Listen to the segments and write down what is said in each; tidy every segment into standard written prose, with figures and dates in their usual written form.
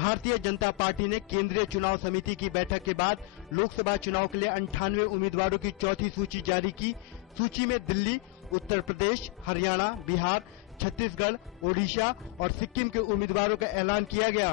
Bharatiya Janata party ने केंद्रीय चुनाव समिति की बैठक के बाद लोकसभा चुनाव के लिए 98 उम्मीदवारों की चौथी सूची जारी की। सूची में दिल्ली, उत्तर प्रदेश, हरियाणा, बिहार, छत्तीसगढ़, ओडिशा और सिक्किम के उम्मीदवारों का ऐलान किया गया।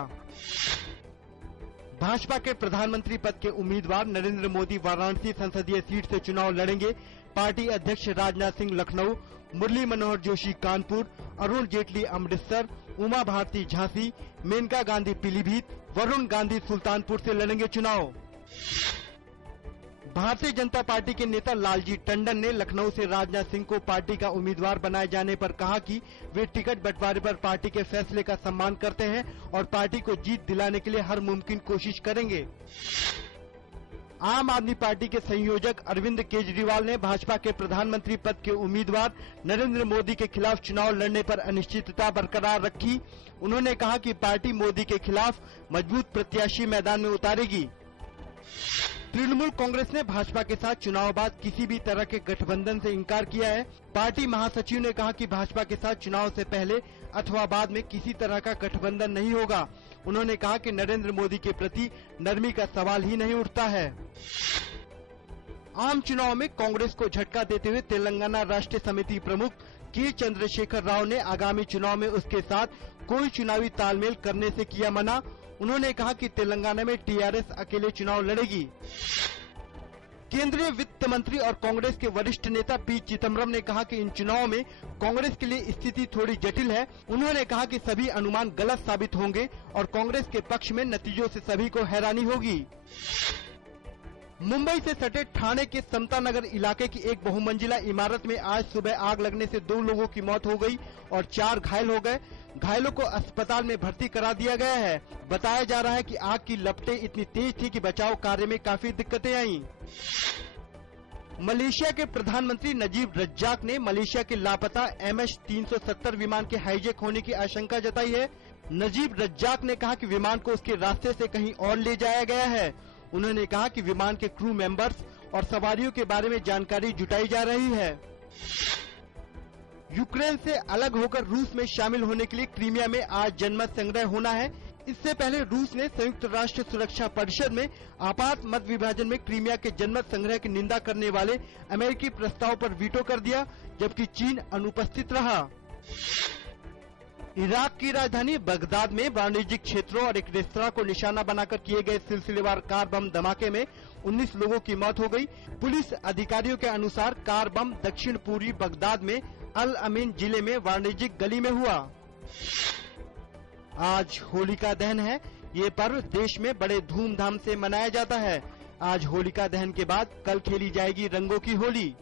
भाजपा के प्रधानमंत्री पद के उम्मीदवार नरेंद्र मोदी वाराणसी संसदीय सीट से चुनाव लड़ेंगे। पार्टी अध्यक्ष राजनाथ सिंह लखनऊ, मुरली मनोहर जोशी कानपुर, अरुण जेटली अमृतसर, उमा भारती झांसी, मेनका गांधी पीलीभीत, वरुण गांधी सुल्तानपुर से लड़ेंगे चुनाव। भारतीय जनता पार्टी के नेता लालजी टंडन ने लखनऊ से राजनाथ सिंह को पार्टी का उम्मीदवार बनाए जाने पर कहा कि वे टिकट बंटवारे पर पार्टी के फैसले का सम्मान करते हैं और पार्टी को जीत दिलाने के लिए हर मुमकिन कोशिश करेंगे। आम आदमी पार्टी के संयोजक अरविंद केजरीवाल ने भाजपा के प्रधानमंत्री पद के उम्मीदवार नरेंद्र मोदी के खिलाफ चुनाव लड़ने पर अनिश्चितता बरकरार रखी। उन्होंने कहा कि पार्टी मोदी के खिलाफ मजबूत प्रत्याशी मैदान में उतारेगी। तृणमूल कांग्रेस ने भाजपा के साथ चुनाव बाद किसी भी तरह के गठबंधन से इंकार किया है। पार्टी महासचिव ने कहा कि भाजपा के साथ चुनाव से पहले अथवा बाद में किसी तरह का गठबंधन नहीं होगा। उन्होंने कहा कि नरेंद्र मोदी के प्रति नरमी का सवाल ही नहीं उठता है। आम चुनाव में कांग्रेस को झटका देते हुए तेलंगाना राष्ट्रीय समिति प्रमुख के चंद्रशेखर राव ने आगामी चुनाव में उसके साथ कोई चुनावी तालमेल करने से किया मना। उन्होंने कहा कि तेलंगाना में टीआरएस अकेले चुनाव लड़ेगी। केंद्रीय वित्त मंत्री और कांग्रेस के वरिष्ठ नेता पी चिदम्बरम ने कहा कि इन चुनावों में कांग्रेस के लिए स्थिति थोड़ी जटिल है। उन्होंने कहा कि सभी अनुमान गलत साबित होंगे और कांग्रेस के पक्ष में नतीजों से सभी को हैरानी होगी। मुंबई से सटे ठाणे के समता नगर इलाके की एक बहुमंजिला इमारत में आज सुबह आग लगने से 2 लोगों की मौत हो गई और 4 घायल हो गए। घायलों को अस्पताल में भर्ती करा दिया गया है। बताया जा रहा है कि आग की लपटें इतनी तेज थी कि बचाव कार्य में काफी दिक्कतें आईं। मलेशिया के प्रधानमंत्री नजीब रज्जाक ने मलेशिया के लापता MH370 विमान के हाईजैक होने की आशंका जताई है। नजीब रज्जाक ने कहा कि विमान को उसके रास्ते से कहीं और ले जाया गया है। उन्होंने कहा कि विमान के क्रू मेंबर्स और सवारियों के बारे में जानकारी जुटाई जा रही है। यूक्रेन से अलग होकर रूस में शामिल होने के लिए क्रीमिया में आज जनमत संग्रह होना है। इससे पहले रूस ने संयुक्त राष्ट्र सुरक्षा परिषद में आपात मत विभाजन में क्रीमिया के जनमत संग्रह की निंदा करने वाले अमेरिकी प्रस्ताव पर वीटो कर दिया, जबकि चीन अनुपस्थित रहा। इराक की राजधानी बगदाद में वाणिज्यिक क्षेत्रों और एक रेस्तरां को निशाना बनाकर किए गए सिलसिलेवार कार बम धमाके में 19 लोगों की मौत हो गई। पुलिस अधिकारियों के अनुसार कार बम दक्षिण पूर्वी बगदाद में अल अमीन जिले में वाणिज्यिक गली में हुआ। आज होलिका दहन है। ये पर्व देश में बड़े धूमधाम से मनाया जाता है। आज होलिका दहन के बाद कल खेली जाएगी रंगों की होली।